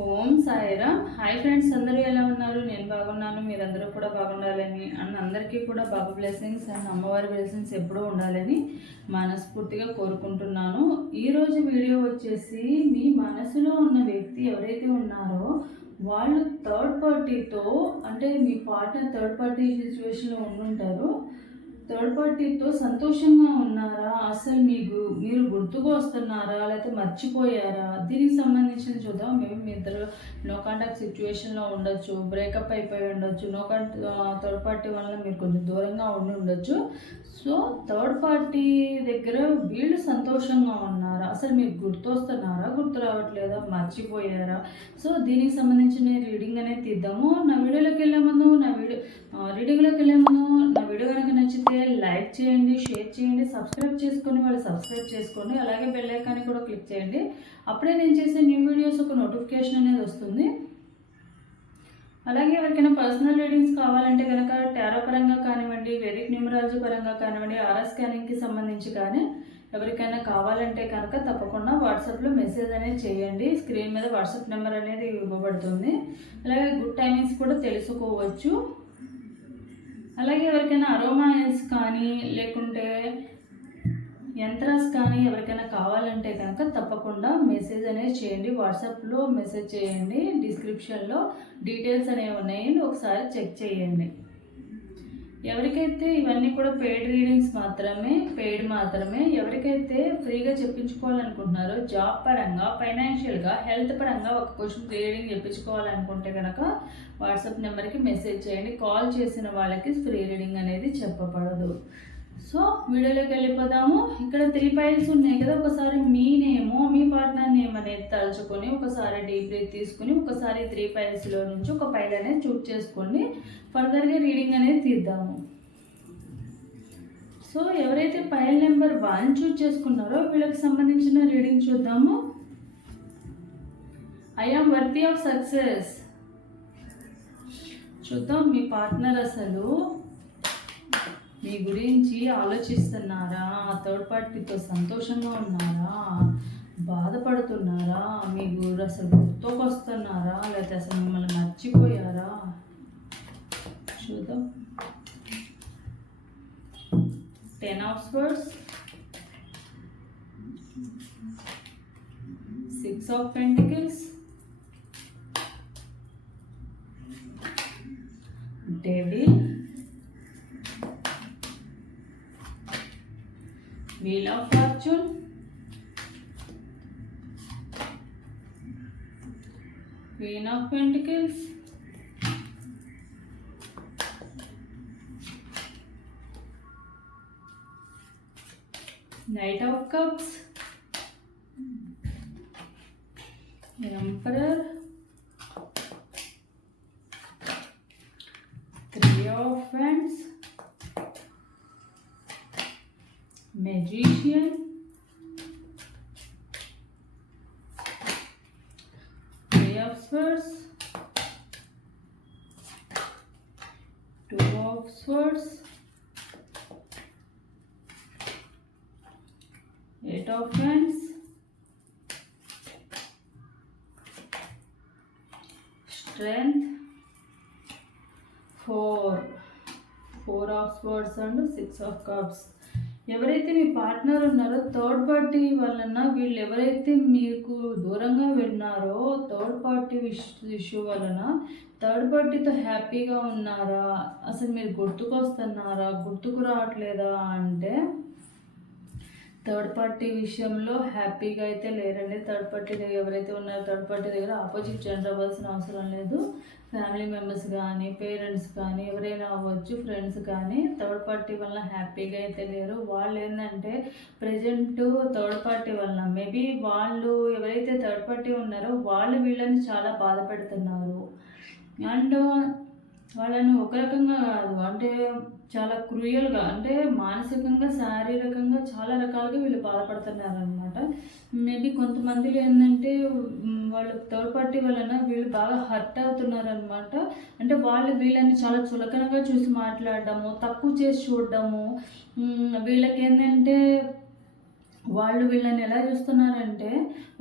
ఓం Sairam. Hi friends అందరూ ఎలా ఉన్నారు? నేను బాగున్నాను మీరందరూ కూడా బాగుండాలని అండ్ అందరికీ కూడా బాబు బ్లెస్సింగ్స్ అండ్ అమ్మవారి బ్లెస్సింగ్స్ ఎప్పుడూ ఉండాలని మనస్ఫూర్తిగా కోరుకుంటున్నాను. ఈరోజు వీడియో వచ్చేసి మీ మనసులో ఉన్న వ్యక్తి ఎవరైతే ఉన్నారో వాళ్ళు థర్డ్ పార్టీతో అంటే మీ పార్ట్నర్ థర్డ్ పార్టీ సిచ్యువేషన్లో ఉండుంటారు. థర్డ్ పార్టీతో సంతోషంగా ఉన్నారా? అసలు మీకు మీరు గుర్తుకు వస్తున్నారా? లేకపోతే మర్చిపోయారా? దీనికి సంబంధించిన చూద్దాం. మేము మీ ఇద్దరు నో కాంటాక్ట్ సిచ్యువేషన్లో ఉండొచ్చు బ్రేకప్ అయిపోయి ఉండొచ్చు. నో కాంట్ థర్డ్ పార్టీ వల్ల మీరు కొంచెం దూరంగా ఉండి ఉండొచ్చు. సో థర్డ్ పార్టీ దగ్గర వీళ్ళు సంతోషంగా ఉన్నారా? అసలు మీకు గుర్తొస్తున్నారా? గుర్తు రావట్లేదా? మర్చిపోయారా? సో దీనికి సంబంధించిన రీడింగ్ అనేది తీద్దాము. నా వీడియోలోకి వెళ్ళే ముందు నా వీడియో రీడింగ్లోకి వెళ్ళే ముందు నా వీడియో కనుక నచ్చితే లైక్ చేయండి షేర్ చేయండి సబ్స్క్రైబ్ చేసుకొని వాళ్ళు సబ్స్క్రైబ్ చేసుకోండి. అలాగే బెల్ ఐకాన్ని కూడా క్లిక్ చేయండి. అప్పుడే నేను చేసే న్యూ వీడియోస్ ఒక నోటిఫికేషన్ అనేది వస్తుంది. అలాగే ఎవరికైనా పర్సనల్ రీడింగ్స్ కావాలంటే కనుక టారో పరంగా కానివ్వండి వేదిక్ న్యూమరాలజీ పరంగా కానివ్వండి ఆర్ఆర్ స్కానింగ్కి సంబంధించి కానీ ఎవరికైనా కావాలంటే కనుక తప్పకుండా వాట్సాప్లో మెసేజ్ అనేది చేయండి. స్క్రీన్ మీద వాట్సాప్ నెంబర్ అనేది ఇవ్వబడుతుంది. అలాగే గుడ్ టైమింగ్స్ కూడా తెలుసుకోవచ్చు. అలాగే ఎవరికైనా అరోమాయిల్స్ కానీ లేకుంటే యంత్రాస్ కానీ ఎవరికైనా కావాలంటే కనుక తప్పకుండా మెసేజ్ అనేది చేయండి. వాట్సాప్లో మెసేజ్ చేయండి. డిస్క్రిప్షన్లో డీటెయిల్స్ అనేవి ఉన్నాయని ఒకసారి చెక్ చేయండి. ఎవరికైతే ఇవన్నీ కూడా పెయిడ్ రీడింగ్స్ మాత్రమే పెయిడ్ మాత్రమే ఎవరికైతే ఫ్రీగా చెప్పించుకోవాలనుకుంటున్నారో జాబ్ పరంగా ఫైనాన్షియల్గా హెల్త్ పరంగా ఒక క్వశ్చన్ రీడింగ్ చెప్పించుకోవాలనుకుంటే కనుక వాట్సాప్ నెంబర్కి మెసేజ్ చేయండి. కాల్ చేసిన వాళ్ళకి ఫ్రీ రీడింగ్ అనేది చెప్పబడదు. సో వీడియోలోకి వెళ్ళిపోదాము. ఇక్కడ త్రీ ఫైల్స్ ఉన్నాయి కదా ఒకసారి మీ నేమో మీ పార్ట్నర్ నేమ్ అనేది తలుచుకొని ఒకసారి డీప్ బ్రీత్ తీసుకుని ఒకసారి త్రీ ఫైల్స్లో నుంచి ఒక ఫైల్ అనేది చూట్ చేసుకోండి. ఫర్దర్గా రీడింగ్ అనేది తీద్దాము. సో ఎవరైతే ఫైల్ నెంబర్ వన్ చూస్ చేసుకున్నారో వీళ్ళకి సంబంధించిన రీడింగ్ చూద్దాము. I am worthy of success చూద్దాం మీ పార్ట్నర్ అసలు. మీ గురించి ఆలోచిస్తున్నారా? థర్డ్ పార్టీతో సంతోషంగా ఉన్నారా? బాధపడుతున్నారా? మీ గురు అసలు గుర్తుకొస్తున్నారా లేకపోతే అసలు మిమ్మల్ని మర్చిపోయారా? చూద్దాం. Ten of swords six of pentacles of Fortune. Queen of Pentacles. Knight of Cups. Emperor. Two of swords. Eight of wands. Strength. Four. Four of swords and six of cups ఎవరైతే మీ పార్ట్నర్ ఉన్నారో third party వలన వీళ్ళు ఎవరైతే మీకు దూరంగా విన్నారో third party issue వలన థర్డ్ పార్టీతో హ్యాపీగా ఉన్నారా? అసలు మీరు గుర్తుకొస్తున్నారా? గుర్తుకు రావట్లేదా అంటే థర్డ్ పార్టీ విషయంలో హ్యాపీగా అయితే లేరండి. థర్డ్ పార్టీ దగ్గర ఎవరైతే ఉన్నారో థర్డ్ పార్టీ దగ్గర ఆపోజిట్ జెండర్ అవ్వాల్సిన అవసరం లేదు. ఫ్యామిలీ మెంబర్స్ కానీ పేరెంట్స్ కానీ ఎవరైనా అవ్వచ్చు ఫ్రెండ్స్ కానీ థర్డ్ పార్టీ వల్ల హ్యాపీగా అయితే లేరు. వాళ్ళు ఏంటంటే ప్రజెంట్ థర్డ్ పార్టీ వలన మేబీ వాళ్ళు ఎవరైతే థర్డ్ పార్టీ ఉన్నారో వాళ్ళు వీళ్ళని చాలా బాధ పెడుతున్నారు. అండ్ వాళ్ళని ఒక రకంగా కాదు. అంటే చాలా క్రూయల్గా అంటే మానసికంగా శారీరకంగా చాలా రకాలుగా వీళ్ళు బాధపడుతున్నారు అనమాట మేబీ కొంతమందిలో ఏంటంటే వాళ్ళు వాళ్ళ థర్డ్ పార్టీ వలన వీళ్ళు బాగా హర్ట్ అవుతున్నారనమాట అంటే వాళ్ళు వీళ్ళని చాలా చులకనగా చూసి మాట్లాడడము తక్కువ చేసి చూడడము మ్, వీళ్ళకి ఏంటంటే వాళ్ళు వీళ్ళని ఎలా చూస్తున్నారంటే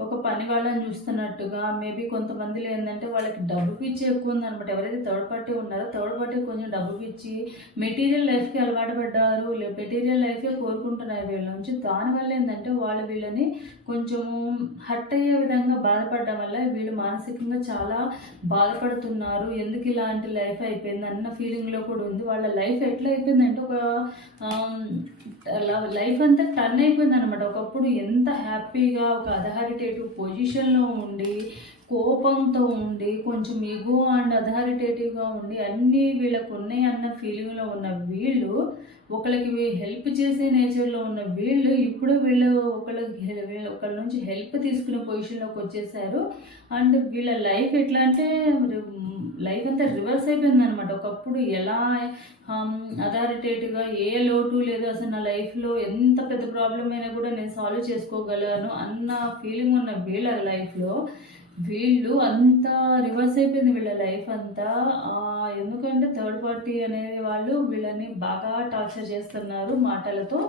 ఒక పని వాళ్ళని చూస్తున్నట్టుగా మేబీ కొంతమందిలో ఏంటంటే వాళ్ళకి డబ్బు పిచ్చి ఎక్కువ ఉందనమాట ఎవరైతే థర్డ్ పార్టీ ఉన్నారో థర్డ్ పార్టీ కొంచెం డబ్బు పిచ్చి మెటీరియల్ లైఫ్కి అలవాటు పడ్డారు లే మెటీరియల్ లైఫే కోరుకుంటున్నారు వీళ్ళ నుంచి. దానివల్ల ఏంటంటే వాళ్ళు వీళ్ళని కొంచెము హర్ట్ అయ్యే విధంగా బాధపడడం వల్ల వీళ్ళు మానసికంగా చాలా బాధపడుతున్నారు. ఎందుకు ఇలాంటి లైఫ్ అయిపోయింది అన్న ఫీలింగ్లో కూడా ఉంది. వాళ్ళ లైఫ్ ఎట్లా అయిపోయిందంటే ఒక లైఫ్ అంతా టర్న్ అయిపోయింది అనమాట ఒకప్పుడు ఎంత హ్యాపీగా ఒక అథారిటేటివ్ పొజిషన్లో ఉండి కోపంతో ఉండి కొంచెం ఎగో అండ్ అథారిటేటివ్గా ఉండి అన్నీ వీళ్ళకు ఉన్నాయి అన్న ఫీలింగ్లో ఉన్న వీళ్ళు ఒకళ్ళకి హెల్ప్ చేసే నేచర్లో ఉన్న వీళ్ళు ఇప్పుడు వీళ్ళు ఒకళ్ళకి ఒకళ్ళ నుంచి హెల్ప్ తీసుకునే పొజిషన్లోకి వచ్చేసారు. అండ్ వీళ్ళ లైఫ్ ఎట్లా అంటే లైఫ్ అంతా రివర్స్ అయిపోయింది అనమాట ఒకప్పుడు ఎలా అథారిటేటివ్గా ఏ లోటు లేదు అసలు నా లైఫ్లో. ఎంత పెద్ద ప్రాబ్లం అయినా కూడా నేను సాల్వ్ చేసుకోగలను అన్న ఫీలింగ్ ఉన్న వీళ్ళ లైఫ్లో వీళ్ళు అంతా రివర్స్ అయిపోయింది వీళ్ళ లైఫ్ అంతా. ఎందుకంటే థర్డ్ పార్టీ అనేది వాళ్ళు వీళ్ళని బాగా టార్చర్ చేస్తున్నారు మాటలతో.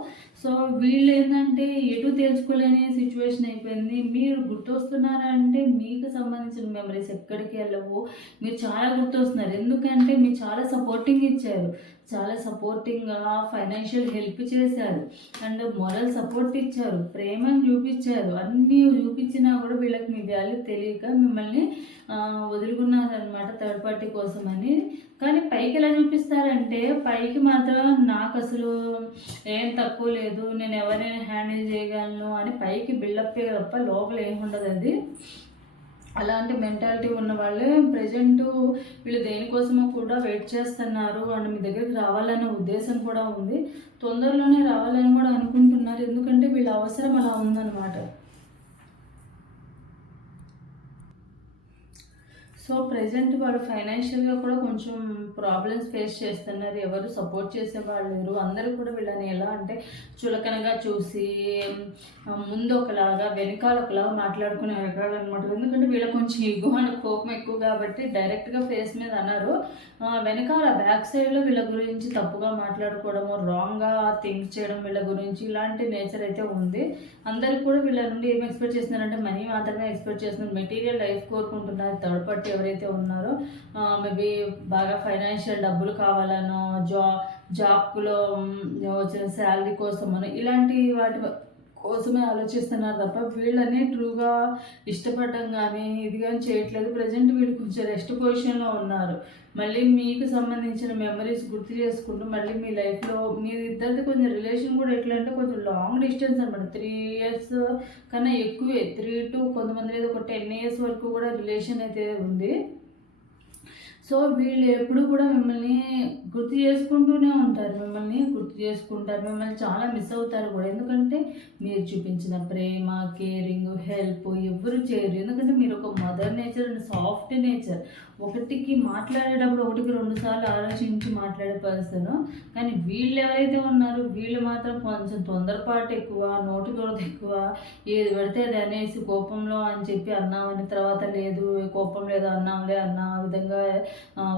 సో వీళ్ళు ఏంటంటే ఎటు తెలుసుకోలేని సిచ్యువేషన్ అయిపోయింది. మీరు గుర్తొస్తున్నారంటే మీకు సంబంధించిన మెమరీస్ ఎక్కడికి వెళ్ళవు. మీరు చాలా గుర్తొస్తున్నారు. ఎందుకంటే మీరు చాలా సపోర్టింగ్ ఇచ్చారు. చాలా సపోర్టింగ్గా ఫైనాన్షియల్ హెల్ప్ చేశారు. అండ్ మొరల్ సపోర్ట్ ఇచ్చారు. ప్రేమను చూపించారు. అన్నీ చూపించినా కూడా వీళ్ళకి మీ వాల్యూ తెలియక మిమ్మల్ని వదులుకున్నారనమాట థర్డ్ పార్టీ కోసం అని కానీ పైకి ఎలా చూపిస్తారంటే పైకి మాత్రం నాకు అసలు ఏం తక్కువ లేదు నేను ఎవరైనా హ్యాండిల్ చేయగలను అని పైకి బిల్డప్ తప్ప లోపల ఏముండదు అది. అలాంటి మెంటాలిటీ ఉన్న వాళ్ళే ప్రజెంట్ వీళ్ళు దేనికోసమో కూడా వెయిట్ చేస్తున్నారు అండ్ మీ దగ్గరికి రావాలనే ఉద్దేశం కూడా ఉంది. తొందరలోనే రావాలని కూడా అనుకుంటున్నారు ఎందుకంటే వీళ్ళ అవసరం అలా ఉందన్నమాట. సో ప్రజెంట్ వాళ్ళు ఫైనాన్షియల్గా కూడా కొంచెం ప్రాబ్లమ్స్ ఫేస్ చేస్తున్నారు. ఎవరు సపోర్ట్ చేసే వాళ్ళు లేరు. అందరూ కూడా వీళ్ళని ఎలా అంటే చులకనగా చూసి ముందు ఒకలాగా వెనకాల ఒకలాగా మాట్లాడుకునే అనమాట ఎందుకంటే వీళ్ళ కొంచెం ఈగో అని కోపం ఎక్కువ కాబట్టి డైరెక్ట్గా ఫేస్ మీద అన్నారు. వెనకాల బ్యాక్ సైడ్లో వీళ్ళ గురించి తప్పుగా మాట్లాడుకోవడము రాంగ్గా థింక్ చేయడం వీళ్ళ గురించి ఇలాంటి నేచర్ అయితే ఉంది. అందరికి కూడా వీళ్ళ నుండి ఏం ఎక్స్పెక్ట్ చేస్తున్నారంటే మనీ మాత్రమే ఎక్స్పెక్ట్ చేస్తున్నారు. మెటీరియల్ లైఫ్ కోరుకుంటున్నారు. థర్డ్ పార్టీ ఎవరైతే ఉన్నారో మేబీ బాగా ఫైనాన్షియల్ డబ్బులు కావాలనో జా జాబ్లో వచ్చిన శాలరీ కోసమనో ఇలాంటి వాటి కోసమే ఆలోచిస్తున్నారు తప్ప వీళ్ళని ట్రూగా ఇష్టపడడం కానీ ఇది కానీ చేయట్లేదు. ప్రజెంట్ వీళ్ళు కొంచెం రెస్ట్ పొజిషన్లో ఉన్నారు. మళ్ళీ మీకు సంబంధించిన మెమరీస్ గుర్తు చేసుకుంటూ మళ్ళీ మీ లైఫ్లో మీ ఇద్దరిది కొంచెం రిలేషన్ కూడా ఎట్లా అంటే కొంచెం లాంగ్ డిస్టెన్స్ అనమాట త్రీ ఇయర్స్ కన్నా ఎక్కువే. త్రీ టు కొంతమంది ఒక టెన్ ఇయర్స్ వరకు కూడా రిలేషన్ అయితే ఉంది. సో వీళ్ళు ఎప్పుడు కూడా మిమ్మల్ని గుర్తు చేసుకుంటూనే ఉంటారు. మిమ్మల్ని గుర్తు చేసుకుంటారు. మిమ్మల్ని చాలా మిస్ అవుతారు కూడా. ఎందుకంటే మీరు చూపించిన ప్రేమ కేరింగ్ హెల్ప్ ఎవరు చేయరు. ఎందుకంటే మీరు ఒక mother nature and soft nature ఒకటికి మాట్లాడేటప్పుడు ఒకటికి రెండు సార్లు ఆలోచించి మాట్లాడే పర్సన్ కానీ వీళ్ళు ఎవరైతే ఉన్నారో వీళ్ళు మాత్రం కొంచెం తొందరపాటు ఎక్కువ నోటి దొరత ఎక్కువ ఏది పడితే అది అనేసి కోపంలో అని చెప్పి అన్నామని తర్వాత లేదు కోపం లేదు అన్నాంలే అన్న విధంగా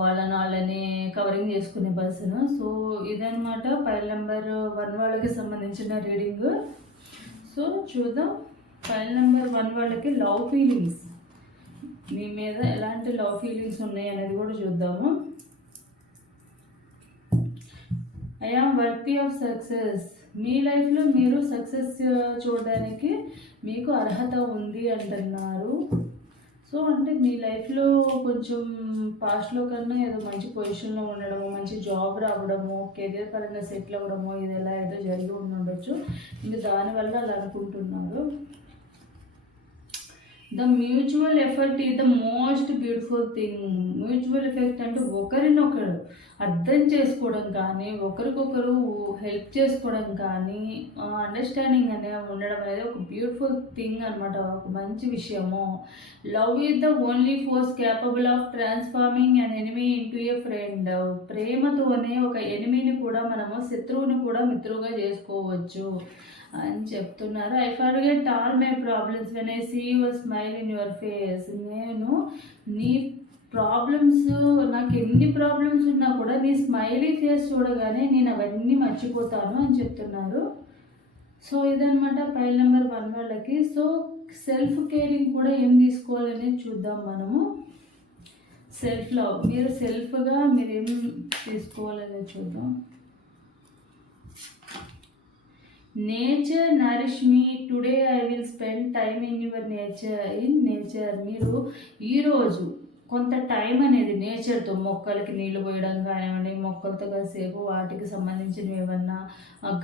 వాళ్ళని వాళ్ళని కవరింగ్ చేసుకునే పర్సన్ సో ఇదనమాట ఫైల్ నెంబర్ వన్ వాళ్ళకి సంబంధించిన రీడింగ్ సో చూద్దాం. ఫైల్ నెంబర్ వన్ వాళ్ళకి లవ్ ఫీలింగ్స్ మీ మీద ఎలాంటి లవ్ ఫీలింగ్స్ ఉన్నాయి అనేది కూడా చూద్దాము. I am worthy of success మీ లైఫ్లో మీరు సక్సెస్ చూడడానికి మీకు అర్హత ఉంది అంటున్నారు. సో అంటే మీ లైఫ్లో కొంచెం పాస్ట్లో కన్నా ఏదో మంచి పొజిషన్లో ఉండడము మంచి జాబ్ రావడము కెరియర్ పరంగా సెటిల్ అవ్వడము ఇది ఎలా ఏదో జరిగి ఉండొచ్చు ఇంకా దానివల్ల అలా అనుకుంటున్నారు ద మ్యూచువల్ ఎఫర్ట్ ఈ the most beautiful thing. Mutual effect అంటే ఒకరినొకరు. అర్థం చేసుకోవడం కానీ ఒకరికొకరు హెల్ప్ చేసుకోవడం కానీ అండర్స్టాండింగ్ అనేది ఉండడం అనేది ఒక బ్యూటిఫుల్ థింగ్ అనమాట ఒక మంచి విషయము. Love is the only force capable of transforming and enemy into a friend ప్రేమతోనే ఒక ఎనిమిని కూడా మనము శత్రువుని కూడా మిత్రువుగా చేసుకోవచ్చు అని చెప్తున్నారు. I forget all my problems when I see your smile in your face నేను నీ ప్రాబ్లమ్స్ నాకు ఎన్ని ప్రాబ్లమ్స్ ఉన్నా కూడా నీ స్మైలీ ఫేస్ చూడగానే నేను అవన్నీ మర్చిపోతాను అని చెప్తున్నారు. సో ఇదనమాట ఫైల్ నెంబర్ వన్ వాళ్ళకి. సో సెల్ఫ్ కేరింగ్ కూడా ఏం తీసుకోవాలనేది చూద్దాం మనము. సెల్ఫ్ లవ్ మీరు సెల్ఫ్గా మీరు ఏం తీసుకోవాలనేది చూద్దాం. Nature nourish me today I will spend time in your nature in nature మీరు ఈరోజు కొంత టైం అనేది నేచర్తో మొక్కలకి నీళ్ళు పోయడం కానివ్వండి మొక్కలతో కాసేపు వాటికి సంబంధించినవి ఏమన్నా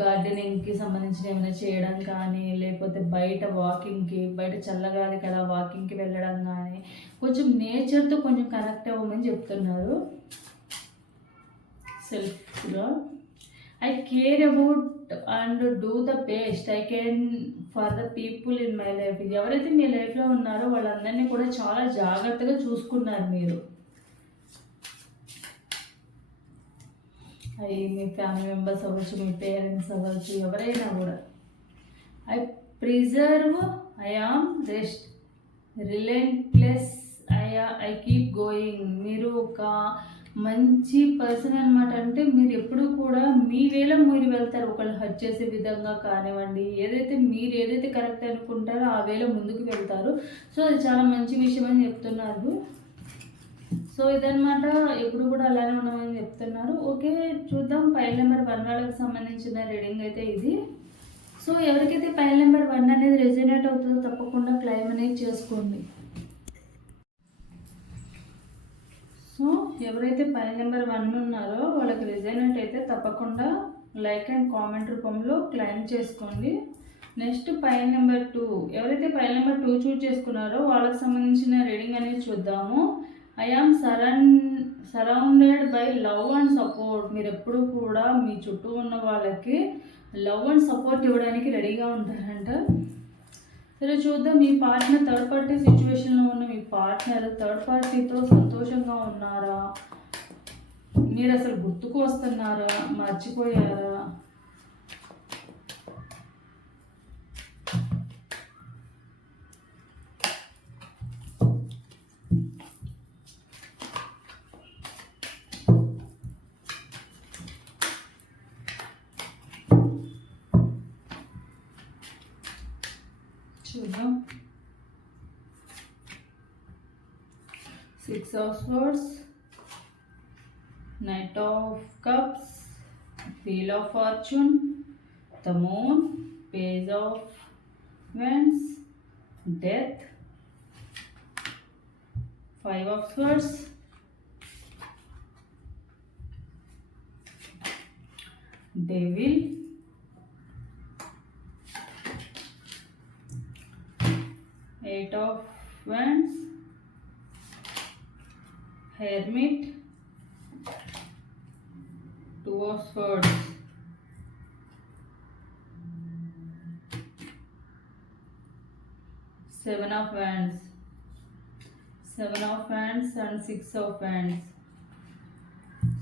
గార్డెనింగ్కి సంబంధించిన ఏమైనా చేయడం కానీ లేకపోతే బయట వాకింగ్కి బయట చల్లగాలి కదా వాకింగ్కి వెళ్ళడం కానీ కొంచెం నేచర్తో కొంచెం కనెక్ట్ అవ్వమని చెప్తున్నారు. సెల్ఫ్గా I care about and do the best I can for the people in my life ఎవరైతే మీ లైఫ్లో ఉన్నారో వాళ్ళందరినీ కూడా చాలా జాగ్రత్తగా చూసుకున్నారు మీరు. అవి మీ ఫ్యామిలీ మెంబర్స్ అవ్వచ్చు మీ పేరెంట్స్ అవ్వచ్చు ఎవరైనా కూడా. I preserve I am rest relentless I I keep going మీరు ఒక మంచి పర్సన్ అనమాట అంటే మీరు ఎప్పుడు కూడా మీ వేళ మీరు వెళ్తారు. ఒకళ్ళు హర్ట్ చేసే విధంగా కానివ్వండి ఏదైతే మీరు ఏదైతే కరెక్ట్ అనుకుంటారో ఆ వేళ ముందుకు వెళ్తారు. సో అది చాలా మంచి విషయం అని చెప్తున్నారు. సో ఇదనమాట ఎప్పుడు కూడా అలానే ఉన్నామని చెప్తున్నారు. ఓకే చూద్దాం. ఫైల్ నెంబర్ వన్ వాళ్ళకి సంబంధించిన రీడింగ్ అయితే ఇది. సో ఎవరికైతే ఫైల్ నెంబర్ వన్ అనేది రెజినేట్ అవుతుందో తప్పకుండా క్లైమ్ అనేది చేసుకోండి సో ఎవరైతే పని నెంబర్ వన్ ఉన్నారో వాళ్ళకి రిజైనట్ అయితే తప్పకుండా లైక్ అండ్ కామెంట్ రూపంలో క్లైమ్ చేసుకోండి. నెక్స్ట్ ఫైల్ నెంబర్ టూ ఎవరైతే ఫైల్ నెంబర్ టూ చూజ్ చేసుకున్నారో వాళ్ళకి సంబంధించిన రీడింగ్ అనేది చూద్దాము. I am surround surrounded by love and support మీరు ఎప్పుడు కూడా మీ చుట్టూ ఉన్న వాళ్ళకి లవ్ అండ్ సపోర్ట్ ఇవ్వడానికి రెడీగా ఉంటారంట. సరే చూద్దాం మీ పార్ట్నర్ థర్డ్ పార్టీ సిచ్యువేషన్లో ఉన్న మీ పార్ట్నర్ థర్డ్ పార్టీతో సంతోషంగా ఉన్నారా? మీరు అసలు గుర్తుకు వస్తున్నారా? మర్చిపోయారా? of Swords, Knight of Cups, Wheel of Fortune, the Moon, Page of Wands, Death, Five of Swords, Devil, Eight of Wands, hermit two of swords. Seven of wands seven of wands and six of wands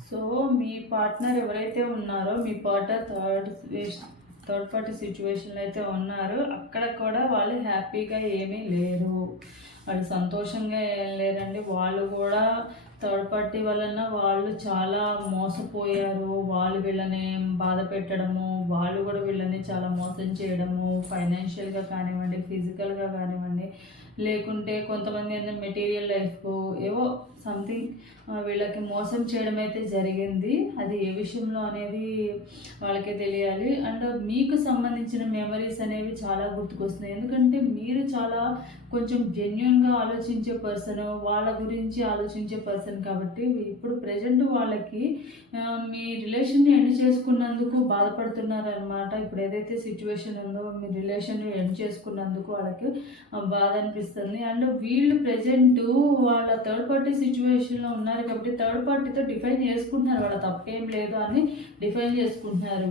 so me partner ఎవరైతే ఉన్నారో మీ partner third third party సిచ్యువేషన్లో అయితే ఉన్నారో అక్కడ కూడా వాళ్ళు హ్యాపీగా ఏమీ లేరు. వాళ్ళు సంతోషంగా ఏం లేరండి. వాళ్ళు కూడా థర్డ్ పార్టీ వలన వాళ్ళు చాలా మోసపోయారు. వాళ్ళు వీళ్ళని బాధ పెట్టడము వాళ్ళు కూడా వీళ్ళని చాలా మోసం చేయడము ఫైనాన్షియల్గా కానివ్వండి ఫిజికల్గా కానివ్వండి లేకుంటే కొంతమంది ఏంటంటే మెటీరియల్ లైఫ్ ఏవో సంథింగ్ వీళ్ళకి మోసం చేయడం అయితే జరిగింది. అది ఏ విషయంలో అనేది వాళ్ళకే తెలియాలి. అండ్ మీకు సంబంధించిన మెమరీస్ అనేవి చాలా గుర్తుకొస్తున్నాయి. ఎందుకంటే మీరు చాలా కొంచెం జెన్యున్గా ఆలోచించే పర్సన్ వాళ్ళ గురించి ఆలోచించే పర్సన్ కాబట్టి ఇప్పుడు ప్రజెంట్ వాళ్ళకి మీ రిలేషన్ని ఎండ్ చేసుకున్నందుకు బాధపడుతున్నారు అనమాట ఇప్పుడు ఏదైతే సిచ్యువేషన్ ఉందో మీ రిలేషన్ ఎండ్ చేసుకున్నందుకు వాళ్ళకి బాధ అనిపిస్తుంది. అండ్ వీళ్ళు ప్రజెంట్ వాళ్ళ థర్డ్ పార్టీ సిచ్యువేషన్లో ఉన్నారు కాబట్టి థర్డ్ పార్టీతో డిఫైన్ చేసుకుంటున్నారు. వాళ్ళ తప్పేం లేదు అని డిఫైన్ చేసుకుంటున్నారు.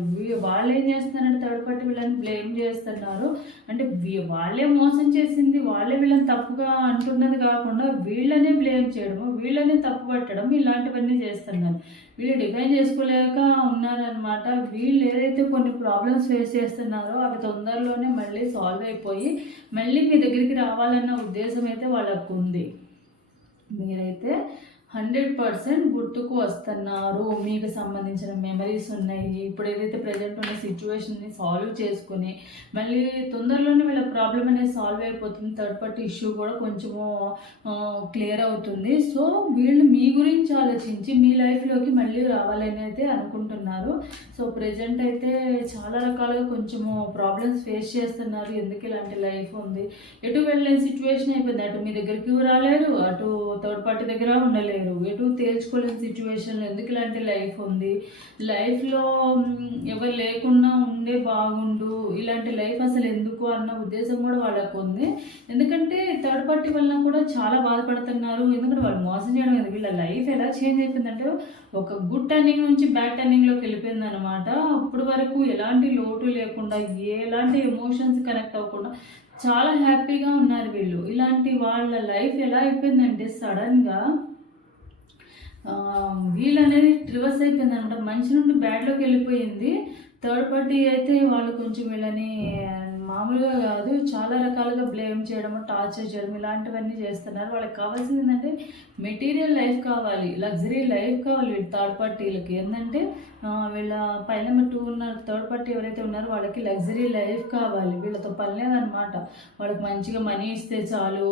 వాళ్ళు ఏం చేస్తున్నారంటే థర్డ్ పార్టీ వీళ్ళని బ్లేమ్ చేస్తున్నారు. అంటే వాళ్ళే మోసం చేసింది. వాళ్ళే వీళ్ళని తప్పుగా అంటున్నది కాకుండా వీళ్ళనే బ్లేమ్ చేయడము వీళ్ళనే తప్పు పట్టడం ఇలాంటివన్నీ చేస్తున్నారు. వీళ్ళు డిఫైన్ చేసుకోలేక ఉన్నారనమాట వీళ్ళు ఏదైతే కొన్ని ప్రాబ్లమ్స్ ఫేస్ చేస్తున్నారో అవి తొందరలోనే మళ్ళీ సాల్వ్ అయిపోయి మళ్ళీ మీ దగ్గరికి రావాలన్న ఉద్దేశం అయితే వాళ్ళకు ఉంది. మీరైతే హండ్రెడ్ పర్సెంట్ గుర్తుకు వస్తున్నారు. మీకు సంబంధించిన మెమరీస్ ఉన్నాయి. ఇప్పుడు ఏదైతే ప్రజెంట్ ఉన్న సిచ్యువేషన్ని సాల్వ్ చేసుకుని మళ్ళీ తొందరలోనే వీళ్ళ ప్రాబ్లం అనేది సాల్వ్ అయిపోతుంది. థర్డ్ పార్టీ ఇష్యూ కూడా కొంచెము క్లియర్ అవుతుంది. సో వీళ్ళు మీ గురించి ఆలోచించి మీ లైఫ్లోకి మళ్ళీ రావాలని అయితే అనుకుంటున్నారు. సో ప్రజెంట్ అయితే చాలా రకాలుగా కొంచెము ప్రాబ్లమ్స్ ఫేస్ చేస్తున్నారు. ఎందుకు ఇలాంటి లైఫ్ ఉంది? ఎటు వెళ్ళలేని సిచ్యువేషన్ అయిపోయింది. అటు మీ దగ్గరికి రాలేరు. అటు థర్డ్ పార్టీ దగ్గర ఉండలేరు. ఎటు తేల్చుకోలేని సిచ్యువేషన్ ఎందుకు ఇలాంటి లైఫ్ ఉంది? లైఫ్లో ఎవరు లేకుండా ఉండే బాగుండు. ఇలాంటి లైఫ్ అసలు ఎందుకు అన్న ఉద్దేశం కూడా వాళ్ళకు ఉంది. ఎందుకంటే థర్డ్ పార్టీ వలన కూడా చాలా బాధపడుతున్నారు. ఎందుకంటే వాళ్ళు మోసం చేయడం ఎందుకు? వీళ్ళ లైఫ్ ఎలా చేంజ్ అయిపోయిందంటే ఒక గుడ్ టర్నింగ్ నుంచి బ్యాడ్ టర్నింగ్లోకి వెళ్ళిపోయింది అనమాట అప్పటి వరకు ఎలాంటి లోటు లేకుండా ఎలాంటి ఎమోషన్స్ కనెక్ట్ అవ్వకుండా చాలా హ్యాపీగా ఉన్నారు వీళ్ళు. ఇలాంటి వాళ్ళ లైఫ్ ఎలా అయిపోయిందంటే సడన్గా వీల్ అనేది రివర్స్ అయిపోయింది అనమాట మంచి నుండి బ్యాడ్లోకి వెళ్ళిపోయింది. థర్డ్ పార్టీ అయితే వాళ్ళు కొంచెం వీళ్ళని మామూలుగా కాదు చాలా రకాలుగా బ్లేమ్ చేయడం టార్చర్ చేయడం ఇలాంటివన్నీ చేస్తున్నారు. వాళ్ళకి కావాల్సింది ఏంటంటే మెటీరియల్ లైఫ్ కావాలి లగ్జరీ లైఫ్ కావాలి వీళ్ళు థర్డ్ పార్టీలకి ఏంటంటే వీళ్ళ పైన నెంబర్ టూ ఉన్న థర్డ్ పార్టీ ఎవరైతే ఉన్నారో వాళ్ళకి లగ్జరీ లైఫ్ కావాలి. వీళ్ళతో పని లేదనమాట వాళ్ళకి మంచిగా మనీ ఇస్తే చాలు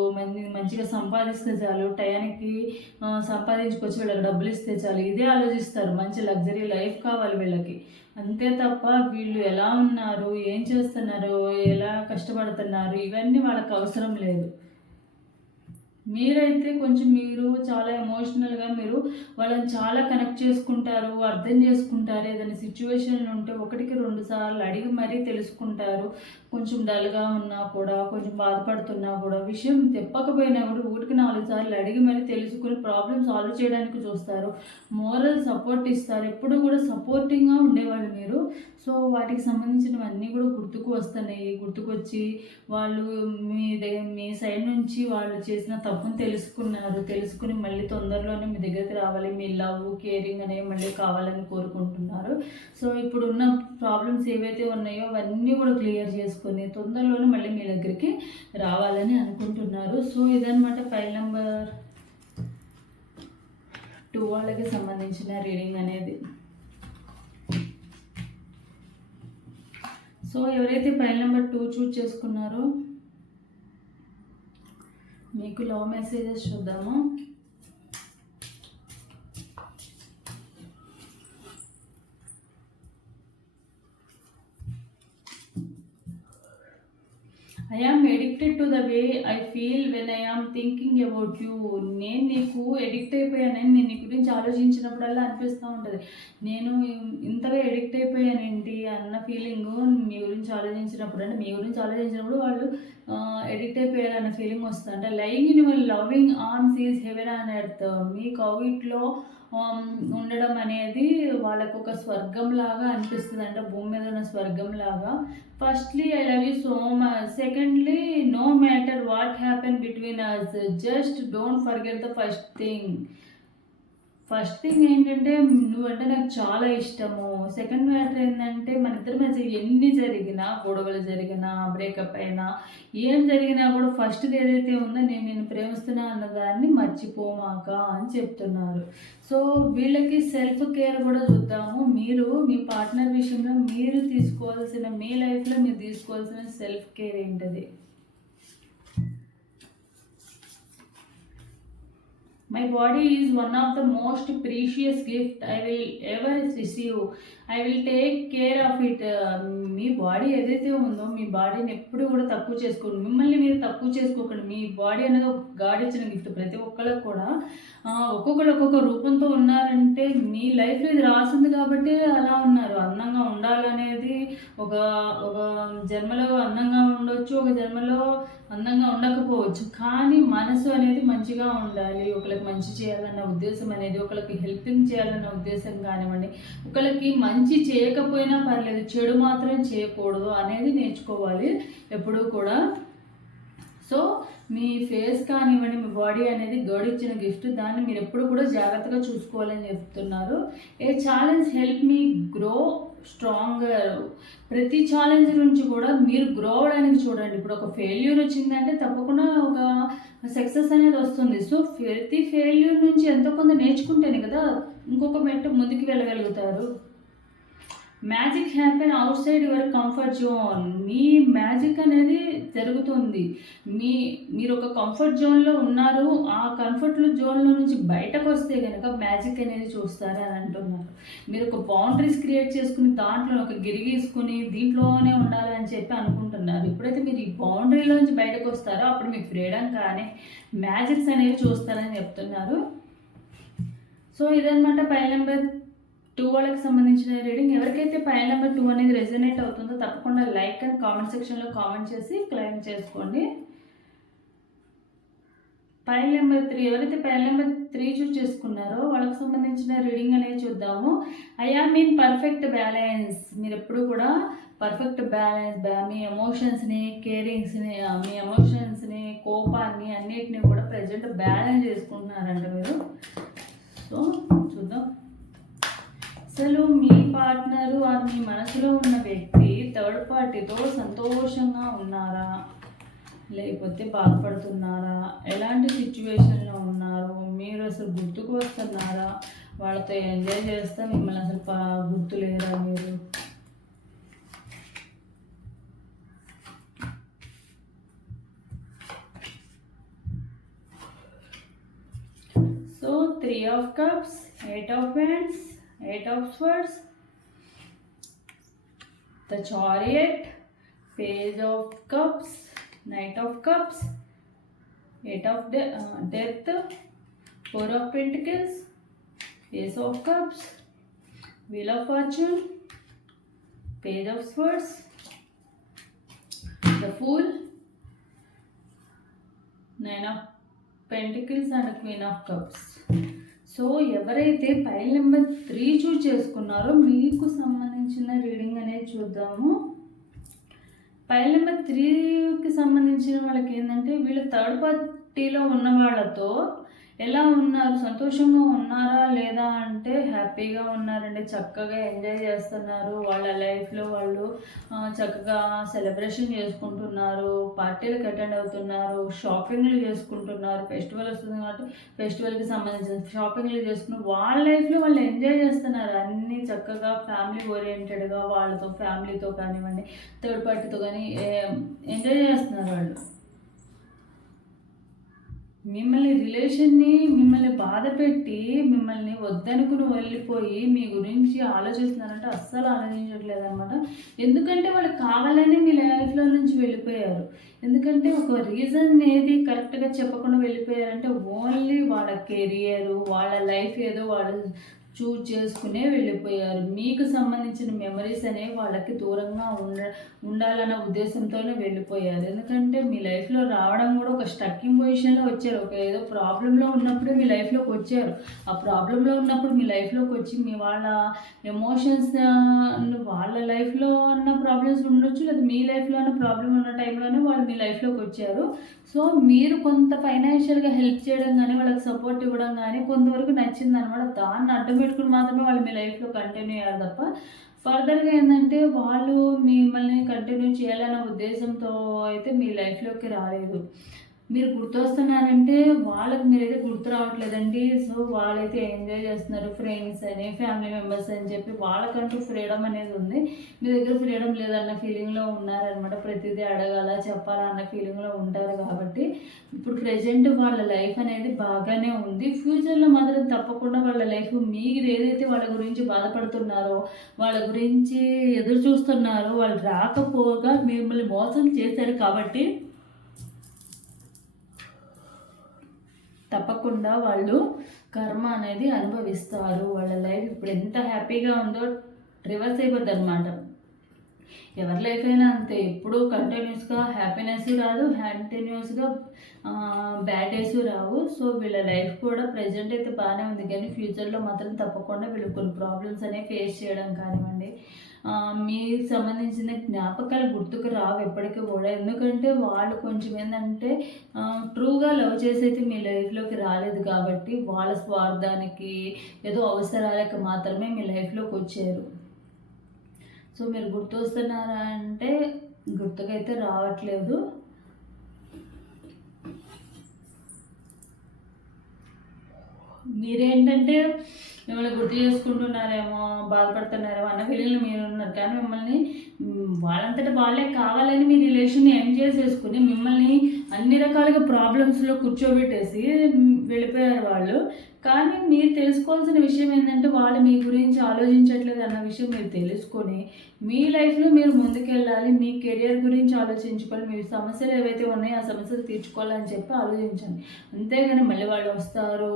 మంచిగా సంపాదిస్తే చాలు టయానికి సంపాదించుకొచ్చి వీళ్ళకి డబ్బులు ఇస్తే చాలు. ఇదే ఆలోచిస్తారు. మంచి లగ్జరీ లైఫ్ కావాలి వీళ్ళకి. అంతే తప్ప వీళ్ళు ఎలా ఉన్నారు ఏం చేస్తున్నారు ఎలా కష్టపడుతున్నారు ఇవన్నీ వాళ్ళకి అవసరం లేదు. మీరైతే కొంచెం మీరు చాలా ఎమోషనల్గా మీరు వాళ్ళని చాలా కనెక్ట్ చేసుకుంటారు అర్థం చేసుకుంటారు. ఏదైనా సిచ్యువేషన్ ఉంటే ఒకటికి రెండు సార్లు అడిగి మరీ తెలుసుకుంటారు. కొంచెం డల్గా ఉన్నా కూడా కొంచెం బాధపడుతున్నా కూడా విషయం తెప్పకపోయినా కూడా ఒకటికి నాలుగు సార్లు అడిగి మరీ తెలుసుకుని ప్రాబ్లమ్ సాల్వ్ చేయడానికి చూస్తారు. మోరల్ సపోర్ట్ ఇస్తారు. ఎప్పుడు కూడా సపోర్టింగ్గా ఉండేవాళ్ళు మీరు. సో వాటికి సంబంధించినవన్నీ కూడా గుర్తుకు వస్తున్నాయి. గుర్తుకొచ్చి వాళ్ళు మీ దగ్గర మీ సైడ్ నుంచి వాళ్ళు చేసిన తప్పును తెలుసుకున్నారు. తెలుసుకుని మళ్ళీ తొందరలోనే మీ దగ్గరికి రావాలి. మీ లవ్ కేరింగ్ అనేవి మళ్ళీ కావాలని కోరుకుంటున్నారు. సో ఇప్పుడున్న ప్రాబ్లమ్స్ ఏవైతే ఉన్నాయో అవన్నీ కూడా క్లియర్ చేసుకుని తొందరలోనే మళ్ళీ మీ దగ్గరికి రావాలని అనుకుంటున్నారు. సో ఇదనమాట ఫైల్ నెంబర్ టూ వాళ్ళకి సంబంధించిన రీడింగ్ అనేది. సో ఎవరైతే ఫైల్ నెంబర్ టూ చూజ్ చేసుకున్నారో మీకు లవ్ మెసేజెస్ చూద్దాము. I am addicted to the way I feel when I am thinking about you నేను నీకు ఎడిక్ట్ అయిపోయానని నేను నీ గురించి ఆలోచించినప్పుడల్లా అనిపిస్తూ ఉంటుంది. నేను ఇంతగా ఎడిక్ట్ అయిపోయానేంటి అన్న ఫీలింగ్ మీ గురించి ఆలోచించినప్పుడు అంటే మీ గురించి ఆలోచించినప్పుడు వాళ్ళు ఎడిక్ట్ అయిపోయారన్న ఫీలింగ్ వస్తుంది అంటే lying in your loving arms is heaven అని ఎర్త్ మీ కోవిడ్లో ఉండడం అనేది వాళ్ళకు ఒక స్వర్గం లాగా అనిపిస్తుంది అంటే భూమి మీద ఉన్న స్వర్గం లాగా firstly I love you so much secondly no matter what happen between us just don't forget the first thing first thing ఏంటంటే నువ్వంటే నాకు చాలా ఇష్టము. సెకండ్ మ్యాటర్ ఏంటంటే మన ఇద్దరి మధ్య ఎన్ని జరిగినా గొడవలు జరిగినా బ్రేకప్ అయినా ఏం జరిగినా కూడా ఫస్ట్ ఏదైతే ఉందో నేను నేను ప్రేమిస్తున్నా అన్నదాన్ని మర్చిపోమాక అని చెప్తున్నారు. సో వీళ్ళకి సెల్ఫ్ కేర్ కూడా చూద్దాము. మీరు మీ పార్ట్నర్ విషయంలో మీరు తీసుకోవాల్సిన మీ లైఫ్లో మీరు తీసుకోవాల్సిన సెల్ఫ్ కేర్ ఏంటది? My body is one of the most precious gift I will ever receive I will take care of it me body ఏదైతే ఉందో మీ బాడీని ఎప్పుడు కూడా తక్కువ చేసుకోండి మిమ్మల్ని మీరు తక్కువ చేసుకోకండి. మీ బాడీ అనేది ఒక గాడ్ ఇచ్చిన గిఫ్ట్ ప్రతి ఒక్కరికి కూడా. ఒక్కొక్కరు ఒక్కొక్క రూపంతో ఉన్నారంటే మీ లైఫ్లో ఇది రాసింది కాబట్టి అలా ఉన్నారు. అందంగా ఉండాలనేది ఒక ఒక జన్మలో అందంగా ఉండొచ్చు ఒక జన్మలో అందంగా ఉండకపోవచ్చు. కానీ మనసు అనేది మంచిగా ఉండాలి. ఒకరికి మంచి చేయాలన్న ఉద్దేశం అనేది ఒకరికి హెల్పింగ్ చేయాలన్న ఉద్దేశం కానివ్వండి ఒకరికి మంచి చేయకపోయినా పర్లేదు చెడు మాత్రం చేయకూడదు అనేది నేర్చుకోవాలి. ఎప్పుడూ కూడా సో మీ ఫేస్ కానివ్వండి మీ బాడీ అనేది గాడ్ ఇచ్చిన గిఫ్ట్ దాన్ని మీరు ఎప్పుడు కూడా జాగ్రత్తగా చూసుకోవాలని చెప్తున్నారు. A challenge help me grow stronger? ప్రతి ఛాలెంజ్ నుంచి కూడా మీరు గ్రో అవడానికి చూడండి. ఇప్పుడు ఒక ఫెయిల్యూర్ వచ్చిందంటే తప్పకుండా ఒక సక్సెస్ అనేది వస్తుంది. సో ప్రతి ఫెయిల్యూర్ నుంచి ఎంతో కొంత నేర్చుకుంటేనే కదా ఇంకొక మెట్టు ముందుకు వెళ్ళగలుగుతారు. Magic happen outside your comfort zone. Me magic అనేది జరుగుతుంది. మీ మీరు ఒక కంఫర్ట్ జోన్లో ఉన్నారు. ఆ కంఫర్ట్ జోన్లో నుంచి బయటకు వస్తే కనుక మ్యాజిక్ అనేది చూస్తారు అని అంటున్నారు. మీరు ఒక బౌండరీస్ క్రియేట్ చేసుకుని దాంట్లో ఒక గిరిగీసుకుని దీంట్లోనే ఉండాలని చెప్పి అనుకుంటున్నారు. ఎప్పుడైతే మీరు ఈ బౌండరీలోంచి బయటకు వస్తారో అప్పుడు మీకు ఫ్రీడమ్ కానీ మ్యాజిక్స్ అనేవి చూస్తారని చెప్తున్నారు. సో ఇదనమాట పై నెంబర్ టూ వాళ్ళకి సంబంధించిన రీడింగ్. ఎవరికైతే ఫైల్ నెంబర్ టూ అనేది రెజనేట్ అవుతుందో తప్పకుండా లైక్ అండ్ కామెంట్ సెక్షన్లో కామెంట్ చేసి క్లైమ్ చేసుకోండి. ఫైల్ నెంబర్ త్రీ ఎవరైతే ఫైల్ నెంబర్ త్రీ చూస్ చేసుకున్నారో వాళ్ళకి సంబంధించిన రీడింగ్ అనేది చూద్దాము. I am mean perfect balance. మీరు ఎప్పుడు కూడా పర్ఫెక్ట్ బ్యాలెన్స్ మీ ఎమోషన్స్ని కేరింగ్స్ని మీ ఎమోషన్స్ని కోపాన్ని అన్నిటిని కూడా ప్రజెంట్ బ్యాలెన్స్ చేసుకుంటున్నారంట మీరు. సో చూద్దాం. అసలు మీ పార్ట్నరు అది మీ మనసులో ఉన్న వ్యక్తి థర్డ్ పార్టీతో సంతోషంగా ఉన్నారా? లేకపోతే బాధపడుతున్నారా? ఎలాంటి సిచ్యువేషన్లో ఉన్నారు? మీరు అసలు గుర్తుకు వస్తున్నారా? వాళ్ళతో ఎంజాయ్ చేస్తే మిమ్మల్ని అసలు పా గుర్తులేరా మీరు? So three of cups eight of hands eight of swords. The chariot. Page of cups. Knight of cups. Eight of de- uh, death. Four of pentacles. Ace of cups. Wheel of fortune. Page of swords. The fool. Nine of pentacles and queen of cups so ఎవరైతే file number three choose చేసుకున్నారో మీకు సంబంధించిన reading అనేది చూద్దాము. File number త్రీకి సంబంధించిన వాళ్ళకి ఏంటంటే వీళ్ళు థర్డ్ పార్టీలో ఉన్న వాళ్ళతో ఎలా ఉన్నారు? సంతోషంగా ఉన్నారా లేదా అంటే హ్యాపీగా ఉన్నారండి. చక్కగా ఎంజాయ్ చేస్తున్నారు. వాళ్ళ లైఫ్లో వాళ్ళు చక్కగా సెలబ్రేషన్ చేసుకుంటున్నారు. పార్టీలకు అటెండ్ అవుతున్నారు. షాపింగ్లు చేసుకుంటున్నారు. ఫెస్టివల్ వస్తుంది కాబట్టి ఫెస్టివల్కి సంబంధించిన షాపింగ్లు చేసుకుని వాళ్ళ లైఫ్లో వాళ్ళు ఎంజాయ్ చేస్తున్నారు. అన్నీ చక్కగా ఫ్యామిలీ ఓరియంటెడ్గా వాళ్ళతో ఫ్యామిలీతో కానివ్వండి థర్డ్ పార్టీతో కానీ ఎంజాయ్ చేస్తున్నారు వాళ్ళు. మిమ్మల్ని రిలేషన్ని మిమ్మల్ని బాధ పెట్టి మిమ్మల్ని వద్దనుకుని వెళ్ళిపోయి మీ గురించి ఆలోచిస్తున్నారంటే అస్సలు ఆలోచించట్లేదు అనమాట ఎందుకంటే వాళ్ళు కావాలని మీ లైఫ్లో నుంచి వెళ్ళిపోయారు. ఎందుకంటే ఒక రీజన్ ఏది కరెక్ట్గా చెప్పకుండా వెళ్ళిపోయారంటే ఓన్లీ వాళ్ళ కెరియర్ వాళ్ళ లైఫ్ ఏదో వాళ్ళ చూజ్ చేసుకునే వెళ్ళిపోయారు. మీకు సంబంధించిన మెమరీస్ అనేవి వాళ్ళకి దూరంగా ఉండ ఉండాలన్న ఉద్దేశంతోనే వెళ్ళిపోయారు. ఎందుకంటే మీ లైఫ్లో రావడం కూడా ఒక స్టక్కింగ్ పొజిషన్లో వచ్చారు. ఒక ఏదో ప్రాబ్లంలో ఉన్నప్పుడే మీ లైఫ్లోకి వచ్చారు. ఆ ప్రాబ్లంలో ఉన్నప్పుడు మీ లైఫ్లోకి వచ్చి మీ వాళ్ళ ఎమోషన్స్ వాళ్ళ లైఫ్లో ఉన్న ప్రాబ్లమ్స్ ఉండొచ్చు లేదా మీ లైఫ్లో ఉన్న ప్రాబ్లం ఉన్న టైంలోనే వాళ్ళు మీ లైఫ్లోకి వచ్చారు. సో మీరు కొంత ఫైనాన్షియల్గా హెల్ప్ చేయడం కానీ వాళ్ళకి సపోర్ట్ ఇవ్వడం కానీ కొంతవరకు నచ్చింది అనమాట దాన్ని అడ్డం పెట్టుకుని మాత్రమే వాళ్ళు మీ లైఫ్లో కంటిన్యూ అయ్యారు తప్ప ఫర్దర్గా ఏంటంటే వాళ్ళు మిమ్మల్ని కంటిన్యూ చేయాలన్న ఉద్దేశంతో అయితే మీ లైఫ్లోకి రాలేదు. మీరు గుర్తొస్తున్నారంటే వాళ్ళకి మీరైతే గుర్తు రావట్లేదండి. సో వాళ్ళైతే ఎంజాయ్ చేస్తున్నారు ఫ్రెండ్స్ అని ఫ్యామిలీ మెంబర్స్ అని చెప్పి వాళ్ళకంటూ ఫ్రీడమ్ అనేది ఉంది. మీ దగ్గర ఫ్రీడమ్ లేదన్న ఫీలింగ్లో ఉన్నారనమాట ప్రతిదీ అడగాల చెప్పాలా అన్న ఫీలింగ్లో ఉంటారు కాబట్టి. ఇప్పుడు ప్రజెంట్ వాళ్ళ లైఫ్ అనేది బాగానే ఉంది. ఫ్యూచర్లో మాత్రం తప్పకుండా వాళ్ళ లైఫ్ మీరు ఏదైతే వాళ్ళ గురించి బాధపడుతున్నారో వాళ్ళ గురించి ఎదురు చూస్తున్నారో వాళ్ళు రాకపోగా మిమ్మల్ని మోసం చేశారు కాబట్టి తప్పకుండా వాళ్ళు కర్మ అనేది అనుభవిస్తారు. వాళ్ళ లైఫ్ ఇప్పుడు ఎంత హ్యాపీగా ఉందో రివర్స్ అయిపోద్ది అనమాట ఎవరి లైఫ్ అయినా అంతే. ఎప్పుడు కంటిన్యూస్గా హ్యాపీనెస్ రాదు కంటిన్యూస్గా బ్యాడ్ డేస్ రావు. సో వీళ్ళ లైఫ్ కూడా ప్రజెంట్ అయితే బాగానే ఉంది. కానీ ఫ్యూచర్లో మాత్రం తప్పకుండా వీళ్ళు కొన్ని ప్రాబ్లమ్స్ అనేవి ఫేస్ చేయడం కానివ్వండి మీకు సంబంధించిన జ్ఞాపకాలు గుర్తుకు రావు ఎప్పటికీ కూడా. ఎందుకంటే వాళ్ళు కొంచెం ఏంటంటే ట్రూగా లవ్ చేసేది మీ లైఫ్లోకి రాలేదు కాబట్టి వాళ్ళ స్వార్థానికి ఏదో అవసరాలకు మాత్రమే మీ లైఫ్లోకి వచ్చారు. సో మీరు గుర్తొస్తున్నారా అంటే గుర్తుకైతే రావట్లేదు. మీరేంటంటే మిమ్మల్ని గుర్తు చేసుకుంటున్నారేమో బాధపడుతున్నారేమో అన్న ఫీలింగ్లో మీరు ఉన్నారు కానీ మిమ్మల్ని మ్, వాళ్ళంతటా వాళ్ళే కావాలని మీ రిలేషన్ని ఎండ్ చేసేసుకుని మిమ్మల్ని అన్ని రకాలుగా ప్రాబ్లమ్స్లో కూర్చోబెట్టేసి వెళ్ళిపోయారు వాళ్ళు. కానీ మీరు తెలుసుకోవాల్సిన విషయం ఏంటంటే వాళ్ళు మీ గురించి ఆలోచించట్లేదు అన్న విషయం మీరు తెలుసుకొని మీ లైఫ్లో మీరు ముందుకెళ్ళాలి మీ కెరియర్ గురించి ఆలోచించుకోవాలి మీ సమస్యలు ఏవైతే ఉన్నాయో ఆ సమస్యలు తీర్చుకోవాలని చెప్పి ఆలోచించండి. అంతేగాని మళ్ళీ వాళ్ళు వస్తారు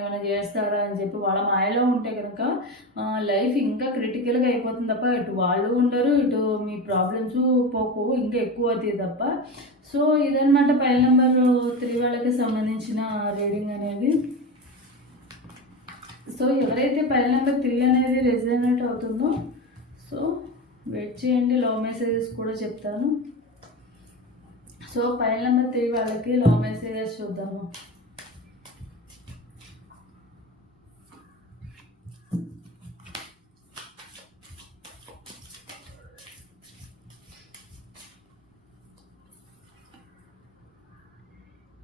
ఏమైనా చేస్తారా అని చెప్పి వాళ్ళ మాయలో ఉంటే కనుక లైఫ్ ఇంకా క్రిటికల్గా అయిపోతుంది తప్ప ఇటు వాళ్ళు ఉండరు ఇటు మీ ప్రాబ్లమ్స్ పోకు ఇంకా ఎక్కువ అవుతాయి తప్ప. సో ఇదన్నమాట పైల నెంబర్ త్రీ వాళ్ళకి సంబంధించిన రీడింగ్ అనేది. సో ఎవరైతే పైన నెంబర్ త్రీ అనేది రెసిడెంట్ అవుతుందో సో వెయిట్ చేయండి లవ్ మెసేజెస్ కూడా చెప్తాను. సో పైన నెంబర్ త్రీ వాళ్ళకి లవ్ మెసేజెస్ చూద్దాము.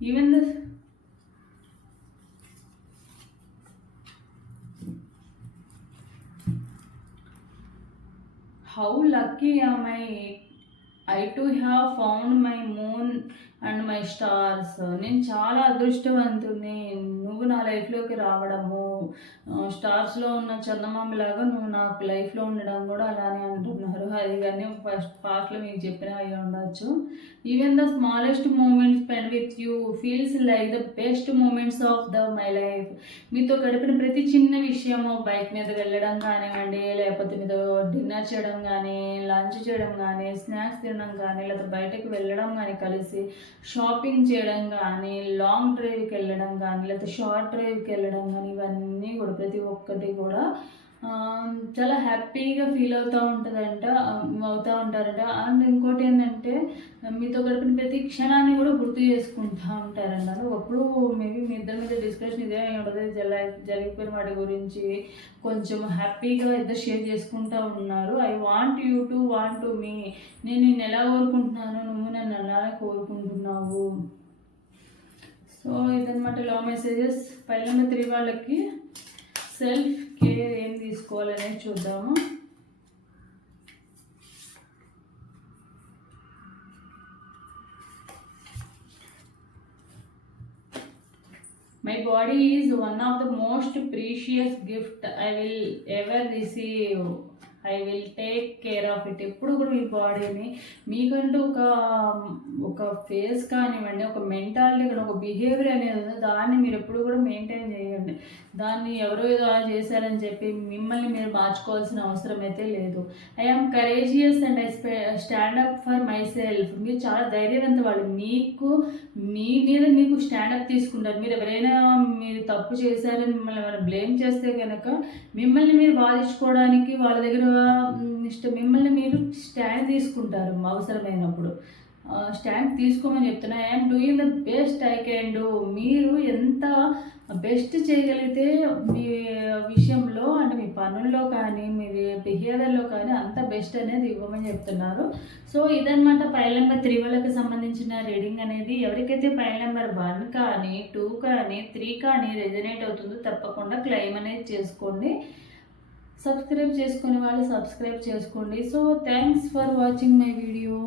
Even the how lucky am I I to have found my moon and my stars నేను చాలా అదృష్టవంతుని నువ్వు నా లైఫ్లోకి రావడము స్టార్స్లో ఉన్న చందమామలాగా నువ్వు నాకు లైఫ్లో ఉండడం కూడా అలానే అంటున్నారు. అది కానీ ఫస్ట్ పాస్ట్లో మీకు చెప్పిన అయి ఉండొచ్చు. Even the smallest moments spend with you feels like the best moments of the my life మీతో గడిపిన ప్రతి చిన్న విషయము బైక్ మీద వెళ్ళడం కానివ్వండి లేకపోతే మీతో డిన్నర్ చేయడం కానీ లంచ్ చేయడం కానీ స్నాక్స్ తినడం కానీ లేకపోతే బయటకు వెళ్ళడం కానీ కలిసి షాపింగ్ చేయడం కానీ లాంగ్ డ్రైవ్కి వెళ్ళడం కానీ లేకపోతే షార్ట్ డ్రైవ్కి వెళ్ళడం కానీ ఇవన్నీ కూడా ప్రతి ఒక్కటి కూడా చాలా హ్యాపీగా ఫీల్ అవుతూ ఉంటుందంట అవుతూ ఉంటారంట. అండ్ ఇంకోటి ఏంటంటే మీతో గడిపిన ప్రతి క్షణాన్ని కూడా గుర్తు చేసుకుంటూ ఉంటారంట ఒకప్పుడు మేబీ మీ ఇద్దరి మీద డిస్కషన్ ఇదే ఉంటుంది జల జరిగిపోయిన వాటి గురించి కొంచెం హ్యాపీగా ఇద్దరు షేర్ చేసుకుంటూ ఉన్నారు. I want you to want to me. నేను నిన్ను ఎలా కోరుకుంటున్నాను నువ్వు నన్ను అలానే కోరుకుంటున్నావు. సో ఇదన్నమాట లవ్ మెసేజెస్ పైన త్రీ వాళ్ళకి సెల్ఫ్ కేర్ ఏం తీసుకోవాలనేది చూద్దాము My body is one of the most precious gift I will ever receive. I will take care of it ఎప్పుడు కూడా మీ బాడీని మీకంటూ ఒక ఒక ఫేస్ కానివ్వండి ఒక మెంటాలిటీ కానీ ఒక బిహేవియర్ అనేది ఉందో. దాన్ని మీరు ఎప్పుడు కూడా మెయింటైన్ చేయండి. దాన్ని ఎవరో ఏదో అలా చేశారని చెప్పి మిమ్మల్ని మీరు మార్చుకోవాల్సిన అవసరం అయితే లేదు. I am courageous and I stand up for myself మీరు చాలా ధైర్యవంత వాళ్ళు. మీకు మీ మీద మీకు స్టాండప్ తీసుకుంటారు. మీరు ఎవరైనా మీరు తప్పు చేశారని మిమ్మల్ని ఏమైనా బ్లేమ్ చేస్తే కనుక మిమ్మల్ని మీరు బాధించుకోవడానికి వాళ్ళ దగ్గర ఇష్టం మిమ్మల్ని మీరు స్టాండ్ తీసుకుంటారు. అవసరమైనప్పుడు. స్టాండ్ తీసుకోమని చెప్తున్నా. I'm doing the best I can do మీరు ఎంత బెస్ట్ చేయగలిగితే మీ విషయంలో అంటే మీ పనుల్లో కానీ మీ బిహేవియర్లో కానీ అంత బెస్ట్ అనేది ఇవ్వమని చెప్తున్నారు. సో ఇదనమాట పైల్ నెంబర్ త్రీ వాళ్ళకి సంబంధించిన రీడింగ్ అనేది. ఎవరికైతే పైల్ నెంబర్ వన్ కానీ టూ కానీ త్రీ కానీ రెజనేట్ అవుతుందో తప్పకుండా క్లెయిమ్ అనేది చేసుకోండి. సబ్స్క్రైబ్ చేసుకునే వాళ్ళు సబ్స్క్రైబ్ చేసుకోండి. So thanks for watching my video